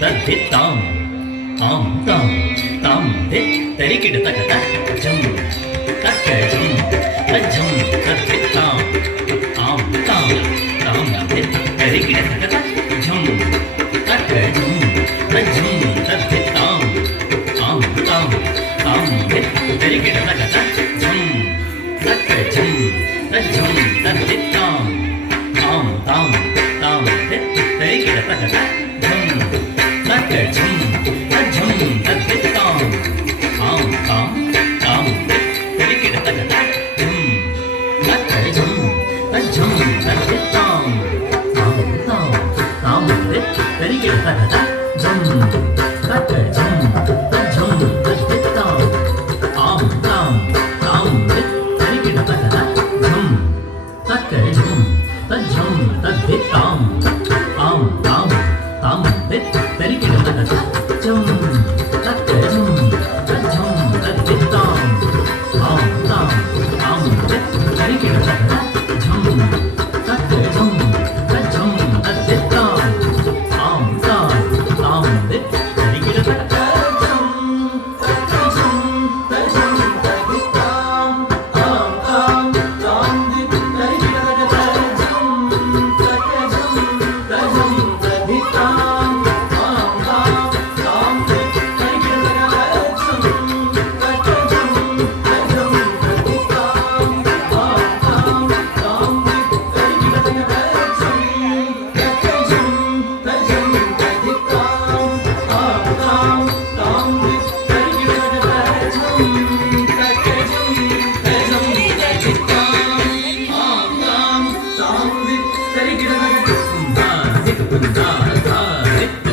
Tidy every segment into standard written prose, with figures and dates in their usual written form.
தத்தித்தாம் ஆம் தாம் தாம் தரிக்கிட தகத ஜம் தக்கஜம் தஜம் தத்தித்தாம் ஆம் தாம் தாம் தரிக்கிட தகத ஜம் தக்கஜம் தஜம் தத்தித்தாம் ஆம் தாம் தாம் தரிக்கிட தகத ஜம் தக்கஜம் தஜம் தத்தித்தாம் ஆம் தாம் தாம் தரிக்கிட தகத ஜம் தக்கஜம் தஜம் தத்தித்தாம் ஆம் தாம் தாம் தரிக்கிட தகத ஜம் தக்கஜம் தஜம் தத்தித்தாம் ஆம் தாம் தாம் தரிக்கிட தகத ஜம் தக்கஜம் தஜம் தத்தித்தாம் ஆம் தாம் தாம் தரிக்கிட தகத ஜம் தக்கஜம் தஜம் தத்தித்தாம் ஆம் தாம் தாம் தரிக்கிட தகத ஜம் தக்கஜம் தஜம் தத்தித்தாம் ஆம் தாம் தாம் தரிக்கிட தகத ஜம் தக்கஜம் தஜம் தத்தித்தாம் ஆம் தாம் தாம் தரிக்கிட தகத ஜம் தக்கஜம் தஜம் தத்தித்தாம் ஆம் தாம் தாம் தரிக்கிட தகத ஜம் தக்கஜம் தஜம் தத்தித்தாம் ஆம் தாம் தாம் தரிக்கிட தகத ஜம் தக்கஜம் தஜம் தத்தித்தாம் ஆம் தாம் தாம் தரிக்கிட தகத ஜம் தக்கஜம் தஜம் தத்தித்தாம் ஆம் தாம் தாம்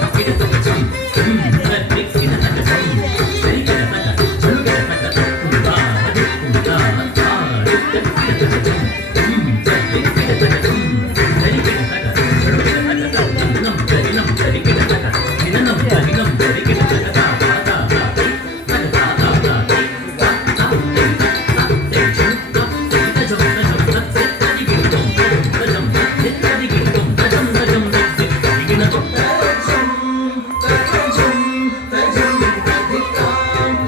தரிக்கிட தகத ஜம் தக்கஜம் தஜம் தத்தித்தாம்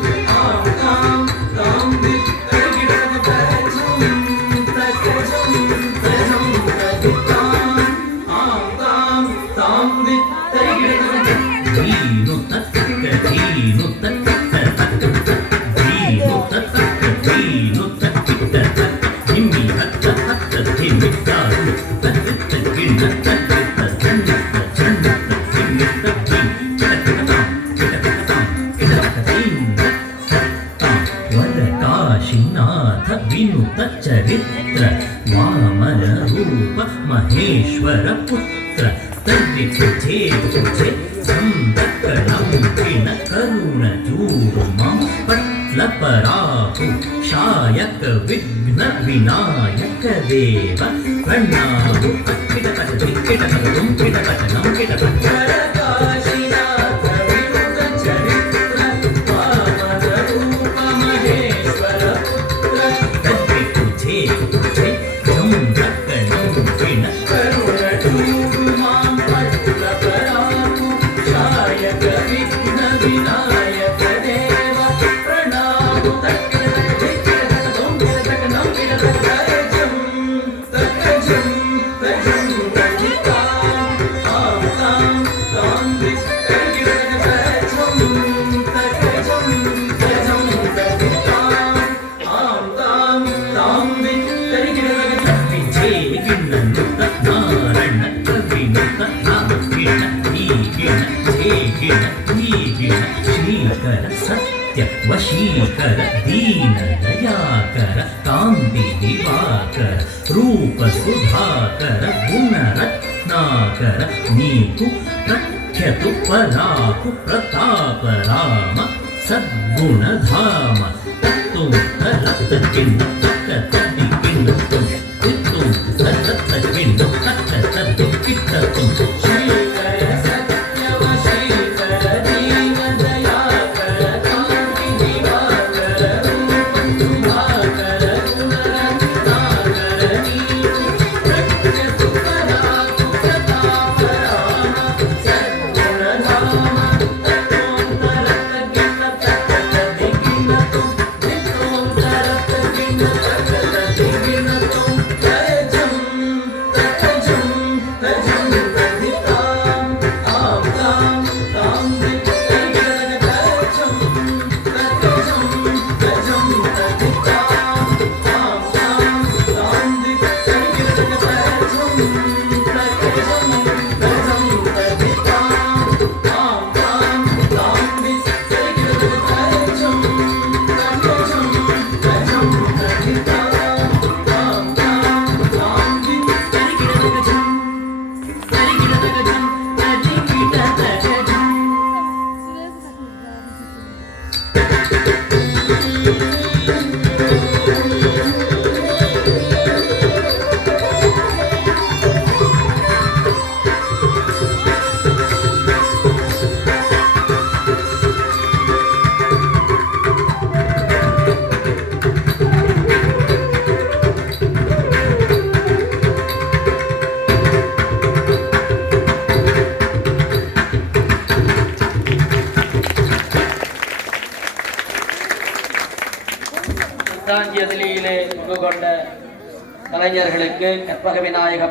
ஆம் தாம் தாம் தரிக்கிட தகத वरकाशीनाथ विनुत चरित्र वामन रूप महेश्वर पुत्र तर्रि तुझे तुझे संतकलंकिन करुण जूर्मा पट्ल पराहु शायक विघ्न विनायक देव प्रणामु अक्किटकट दिक्किटकट दुंकिटकट नंकिटकट वरकाशीनाथ विनुत चरित्र वामन रूप महेश्वर पुत्र तर्रि तुझे तुझे संतकलंकिन करुण जूर्मा पट्ल पराहु शायक विघ्न विनायक देव प्रणामु तक्किटकट दिक्किटकट दुंकिटकट नंकिटकट तजं तजं तत्तितां आं तां तां तक्किटकट तजं तजं तत्तितां आं तां तां तक्किटकट तत्तिजे किन्ननुत नारायण कविनुत नागिण नीगिण जेगिण नीगिण श्रीकर सत्य वशीकर दीन दयाकर कांति दिवाकर रूप सुधाकर गुण रत्नाकर नीतु प्रख्यतु पराकु प्रताप राम सद्गुण धाम तत्तुम तलत किन्न तक तदि किन्न तुम तित्तुम तलत किन्न तक तदि किन्न तुम श्रीकर सत्य वशीकर दीन दयाकर कांति दिवाकर रूप सुधाकर गुण रत्नाकर नीतु प्रख्यतु पराकु प्रताप राम सद्गुण धाम தாங்கிய நிலையிலே கொண்ட கலைஞர்களுக்கு கற்பக விநாயக